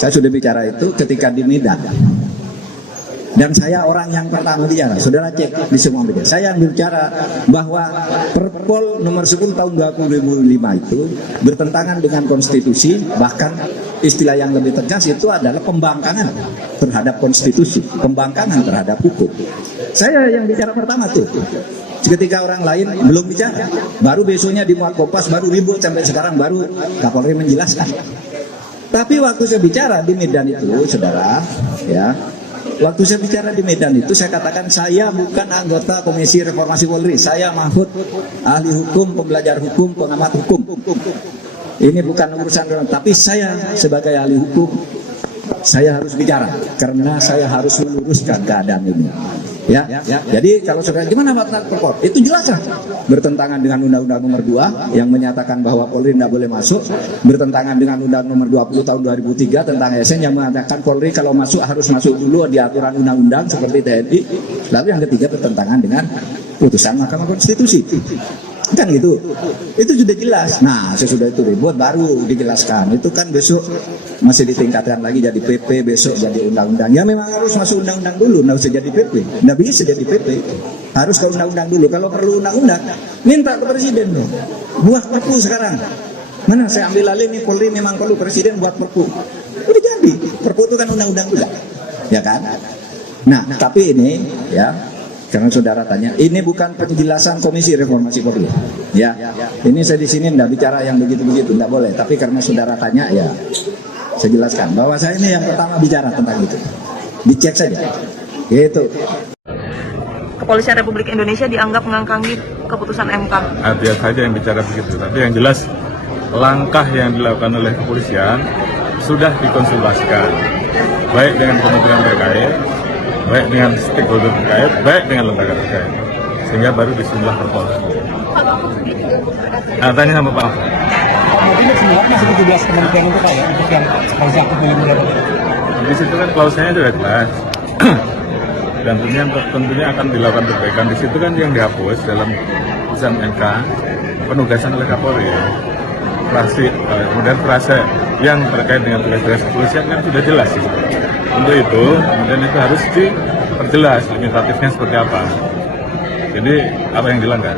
Saya sudah bicara itu ketika di Medan. Dan saya orang yang pertama bicara, saudara cek di semua media. Saya yang bicara bahwa Perpol nomor 10 tahun 2005 itu bertentangan dengan konstitusi, bahkan istilah yang lebih tegas itu adalah pembangkangan terhadap konstitusi, pembangkangan terhadap hukum. Saya yang bicara pertama tuh. Ketika orang lain belum bicara, baru besoknya dimuat Kompas, baru ribut sampai sekarang baru Kapolri menjelaskan. Tapi waktu saya bicara di Medan itu, saudara, ya. Waktu saya bicara di Medan itu, saya katakan saya bukan anggota Komisi Reformasi Polri. Saya Mahfud, ahli hukum, pembelajar hukum, pengamat hukum. Ini bukan urusan, tapi saya sebagai ahli hukum, saya harus bicara karena saya harus meluruskan keadaan ini. Ya. Jadi kalau saudara gimana Bapak Perpol? Itu jelas lah bertentangan dengan Undang-Undang Nomor 2 yang menyatakan bahwa Polri tidak boleh masuk, bertentangan dengan Undang Nomor 20 tahun 2003 tentang ASN yang mengatakan Polri kalau masuk harus masuk dulu di aturan undang-undang seperti TNI. Lalu yang ketiga bertentangan dengan putusan Mahkamah Konstitusi. Kan gitu, itu sudah jelas. Nah, sesudah itu ribut baru dijelaskan. Itu kan besok masih ditingkatkan lagi jadi PP, besok jadi undang-undang. Ya memang harus masuk undang-undang dulu, nggak usah jadi PP. Nggak bisa jadi PP, harus ke undang-undang dulu. Kalau perlu undang-undang, minta ke presiden dong. Buat perpu sekarang. Mana saya ambil alih nih Polri memang perlu presiden buat perpu. Udah jadi, perpu itu kan undang-undang juga, ya kan? Nah, tapi ini ya. Karena saudara tanya, ini bukan penjelasan Komisi Reformasi Polri. Ya, ini saya di sini tidak bicara yang begitu-begitu, tidak boleh. Tapi karena saudara tanya, ya saya jelaskan bahwa saya ini yang pertama bicara tentang itu. Dicek saja. Gitu. Kepolisian Republik Indonesia dianggap mengangkangi keputusan MK. Dia saja yang bicara begitu. Tapi yang jelas langkah yang dilakukan oleh kepolisian sudah dikonsultasikan, baik dengan kementerian terkait, baik dengan stakeholder terkait, baik dengan lembaga terkait, sehingga baru disusunlah Perpol. Nah, tanya sama Pak. Mungkin sebenarnya 17 kementerian itu Pak ya, untuk yang sekarang sakit Di situ kan klausanya sudah jelas. Dan tentunya akan dilakukan perbaikan. Di situ kan yang dihapus dalam putusan MK, penugasan oleh Kapolri. Kemudian frase yang terkait dengan tugas-tugas kepolisian kan sudah jelas sih. Untuk itu, kemudian itu harus diperjelas limitatifnya seperti apa. Jadi apa yang dilanggar.